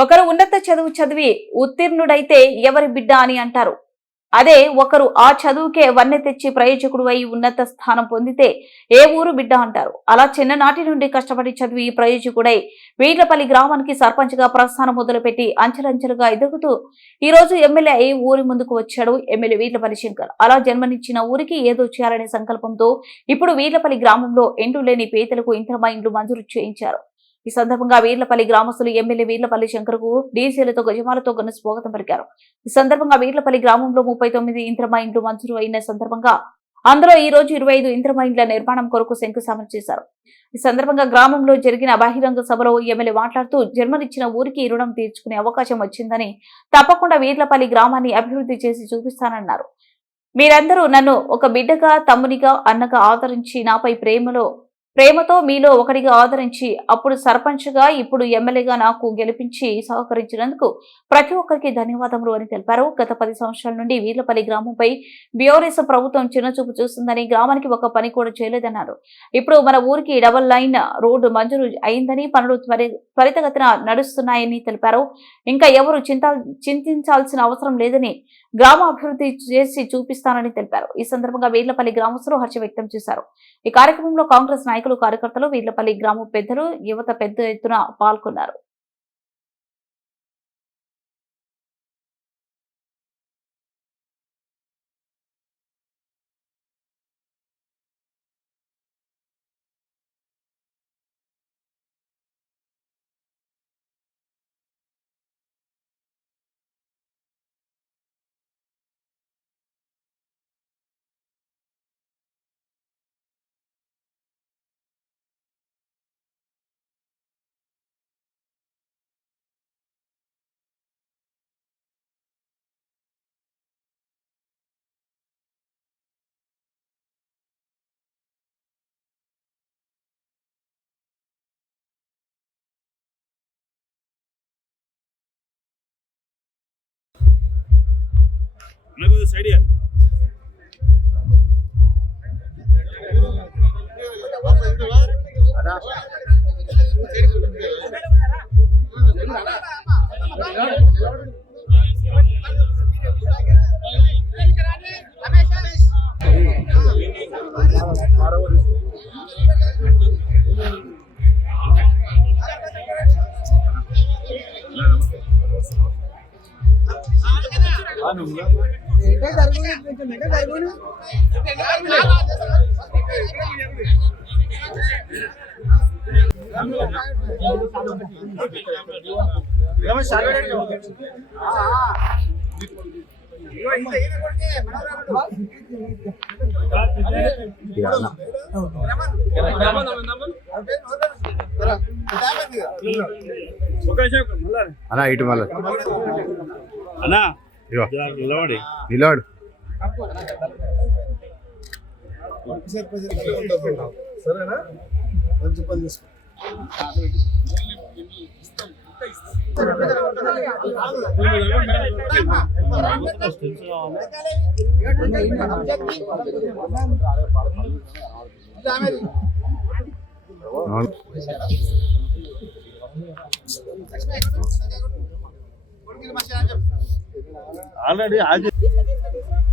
ఒకరు ఉన్నత చదువు చదివి ఉత్తీర్ణుడైతే ఎవరి బిడ్డ అని అంటారు. అదే ఒకరు ఆ చదువుకే వన్నె తెచ్చి ప్రయోజకుడు అయి ఉన్నత స్థానం పొందితే ఏ ఊరు బిడ్డ అంటారు. అలా చిన్ననాటి నుండి కష్టపడి చదివి ప్రయోజకుడై వీడ్లపల్లి గ్రామానికి సర్పంచ్గా ప్రస్థానం మొదలుపెట్టి అంచెలంచెలుగా ఎదుగుతూ ఈ రోజు ఎమ్మెల్యే అయి ఊరి ముందుకు వచ్చాడు ఎమ్మెల్యే వీట్లపల్లి శంకర్. అలా జన్మనిచ్చిన ఊరికి ఏదో చేయాలనే సంకల్పంతో ఇప్పుడు వీట్లపల్లి గ్రామంలో ఎండు లేని పేదలకు ఇంతమా ఇండ్లు మంజూరు చేయించారు. ఈ సందర్భంగా వీర్లపల్లి గ్రామస్తులు ఎమ్మెల్యే వీర్లపల్లి శంకర్కు డీసీలతో గజమాలతో ఘన స్వాగతం పలికారు. ఈ సందర్భంగా వీర్లపల్లి గ్రామంలో ముప్పై తొమ్మిది ఇంద్రమా ఇండ్లు మంజూరు అయిన సందర్భంగా అందులో ఈ రోజు ఇరవై ఐదు ఇంద్రమా ఇండ్ల నిర్మాణం కొరకు శంకుస్థాపన చేశారు. ఈ సందర్భంగా గ్రామంలో జరిగిన బహిరంగ సభలో ఎమ్మెల్యే మాట్లాడుతూ జన్మనిచ్చిన ఊరికి రుణం తీర్చుకునే అవకాశం వచ్చిందని తప్పకుండా వీర్లపల్లి గ్రామాన్ని అభివృద్ధి చేసి చూపిస్తానన్నారు. మీరందరూ నన్ను ఒక బిడ్డగా తమ్మునిగా అన్నగా ఆదరించి నాపై ప్రేమలో ప్రేమతో మీలో ఒకటిగా ఆదరించి అప్పుడు సర్పంచ్గా ఇప్పుడు ఎమ్మెల్యేగా నాకు గెలిపించి సహకరించినందుకు ప్రతి ఒక్కరికి ధన్యవాదములు అని తెలిపారు. గత పది సంవత్సరాల నుండి వీర్లపల్లి గ్రామంపై బీఆర్ఎస్ ప్రభుత్వం చిన్నచూపు చూస్తుందని గ్రామానికి ఒక పని కూడా చేయలేదన్నారు. ఇప్పుడు మన ఊరికి డబల్ లైన్ రోడ్డు మంజూరు అయిందని పనులు త్వరితగతిన నడుస్తున్నాయని తెలిపారు. ఇంకా ఎవరు చింత చింతించాల్సిన అవసరం లేదని గ్రామ అభివృద్ధి చేసి చూపిస్తానని తెలిపారు. ఈ సందర్భంగా వీర్లపల్లి గ్రామస్తులు హర్ష వ్యక్తం చేశారు. ఈ కార్యక్రమంలో కాంగ్రెస్ నాయకులు కార్యకర్తలు వీర్లపల్లి గ్రామ పెద్దలు యువత పెద్ద ఎత్తున పాల్గొన్నారు. నాకు సైడ్ ఇవ్వాలి ఒక అన్నా ఇటు మళ్ళీ. అన్నా నిలబడి. నిలవాడు సరేనా మంచి పని చేసుకో అవును. ఆల్రెడీ ఆజ్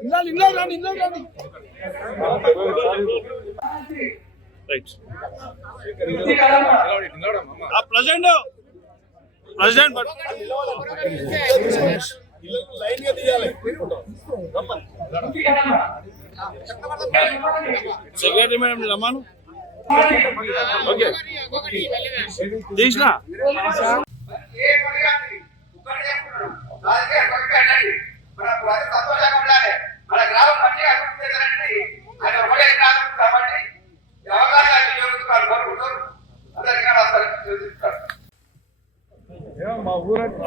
ఇంట్లో ఇంట్లో రండి ఇంట్లో రండి. రైట్ ఆ ప్రెసిడెంట్ ప్రెసిడెంట్ బట్ లైన్గా తీయాలి సెక్రటరీ మేడం రమ్మను ఓకే తీసిన మన ప్రజలు సంతోషంగా ఉండాలి. మన గ్రామం మంచిగా అభివృద్ధి చెందాలంటే ఆయన ఒకటే గ్రామం కాబట్టి ఎవరైనా నియోజకవర్గాలు కోరుకుంటారు అందరికీ నమస్కారం మా ఊరంటే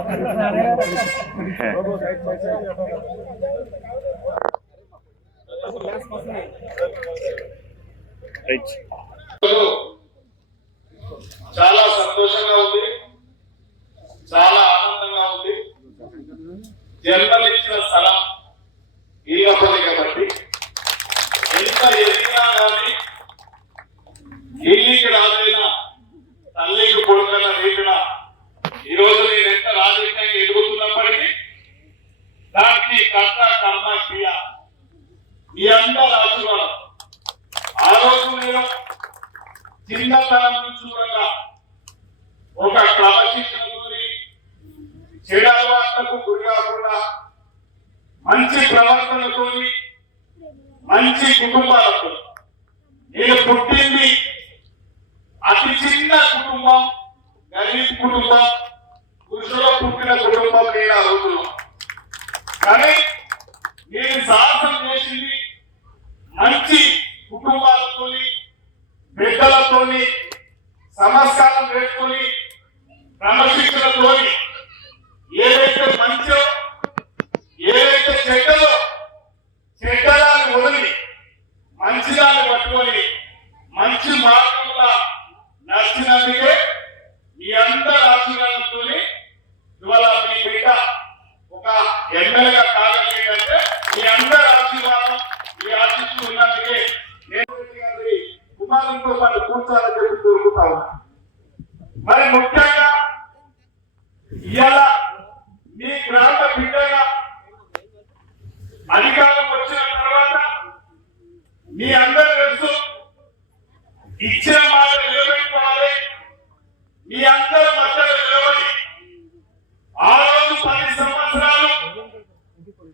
చాలా సంతోషంగా ఉంది. చాలా ఆనందంగా ఉంది. జనరల్ మంచి కుటుంబాలకు. నేను పుట్టింది అతి చిన్న కుటుంబం గరీబ్ కుటుంబం పురుషుల పుట్టిన కుటుంబం నేను అడుగుతున్నాను కానీ నేను సాహసం చేసింది మంచి కుటుంబాలతో బిడ్డలతో సమస్యలు పెట్టుకుని క్రమశిక్షణతో ఏదైతే మంచో ఏదైతే చెడ్డలో కట్టుకొని మంచి మార్గంలో నడిచినందుకే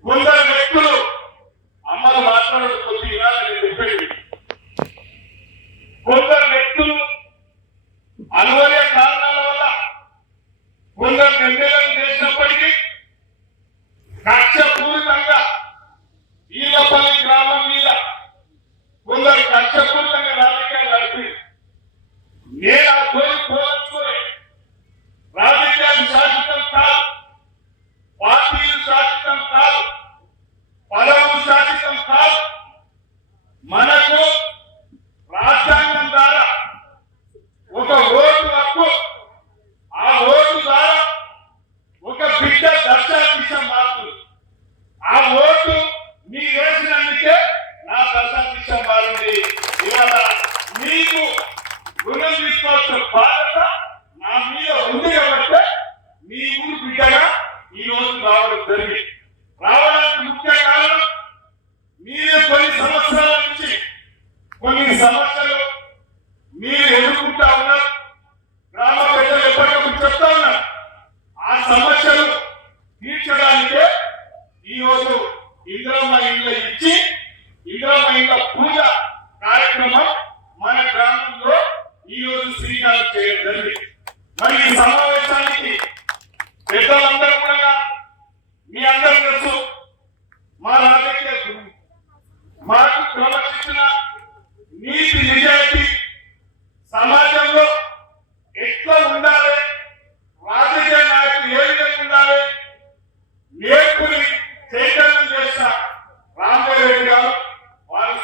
ಒಂದರ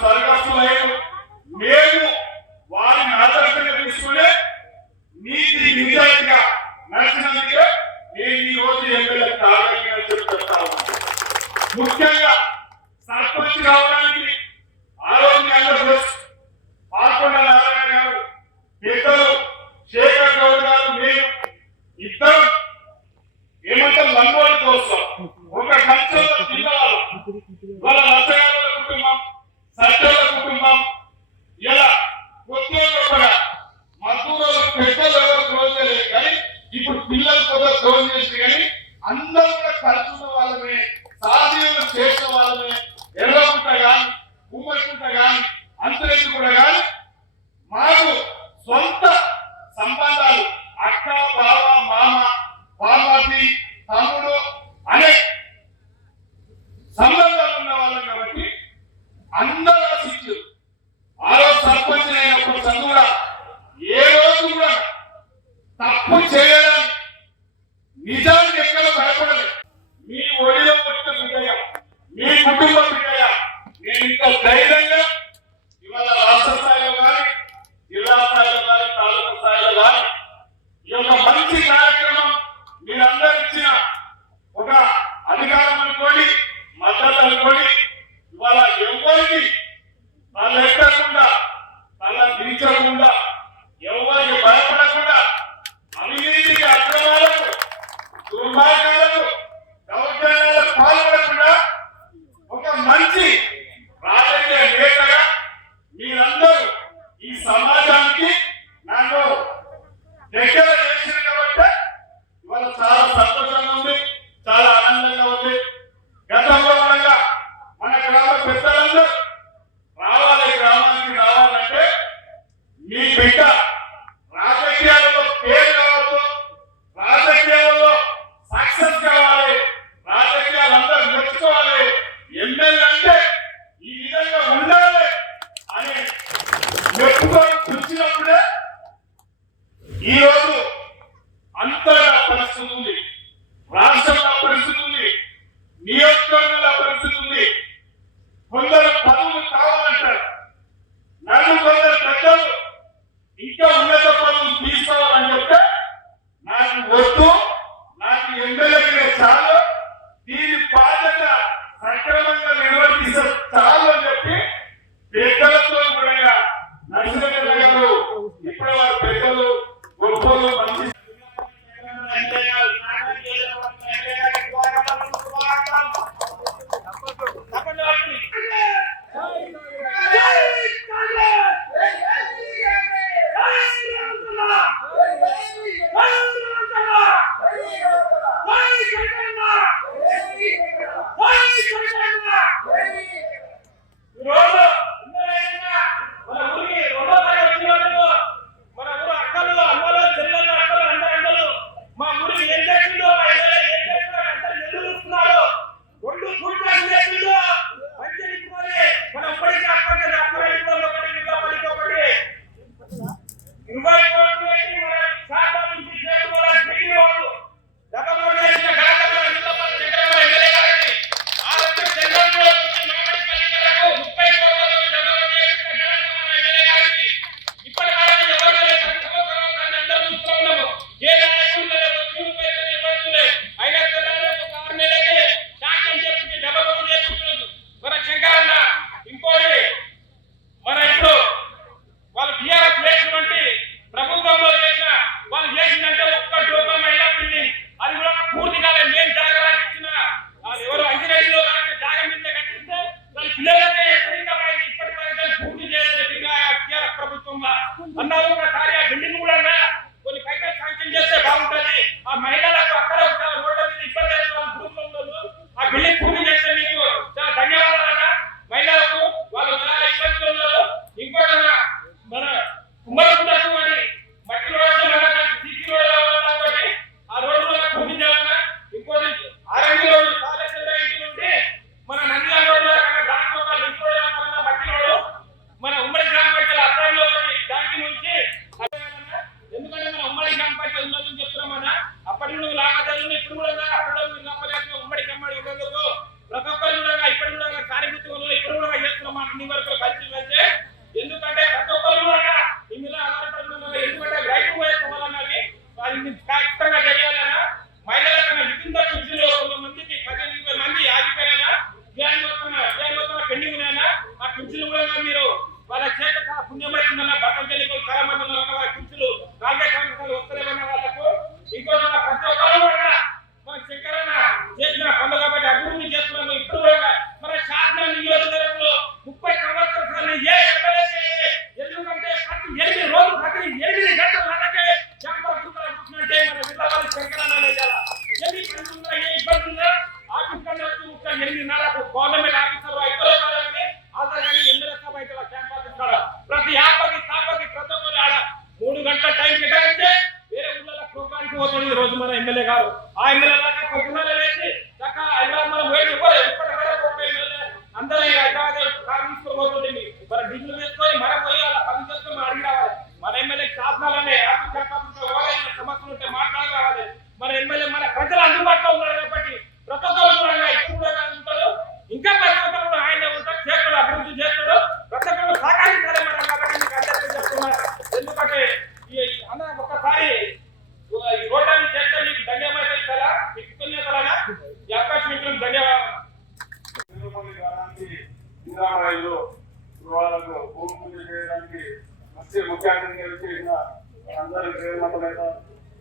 Saygı kwenye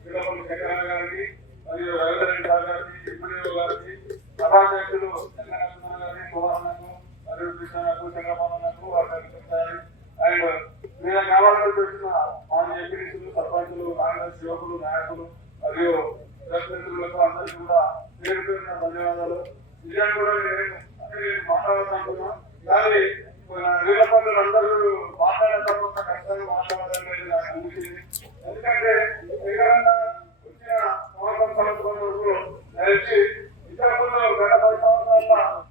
శ్రీరాములు జగన్ గారిని మరియు రవీంద్ర రెడ్డి గారిని ఎంపీడీఓ గారిని సభాధ్యక్షులు చంద్రకృష్ణ గారిని మోహన్కు అరుణ్ కృష్ణకు చంద్రబాబునకు వారి అండ్ నేను కావాలని చూసిన మా సర్పంచులు కాంగ్రెస్ యువకులు నాయకులు మరియు ప్రతినిధులకు అందరికీ కూడా పేరు పేరున ధన్యవాదాలు. నిజాన్ని కూడా నేను అక్కడ కానీ వీరపల్లు అందరూ మాట్లాడకపోతే ఖచ్చితంగా మాట్లాడడం లేదు నాకు అనిపించింది ఎందుకంటే వివరంగా వచ్చిన సంవత్సరం సంవత్సరం వరకు గత పది సంవత్సరాల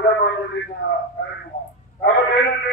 ಕೂಡ ಮಾಡೋದ್ರಿಂದ ಕಾರಣ ಏನಂದ್ರೆ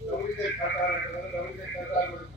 ನಮಗೆ ನಮಗೆ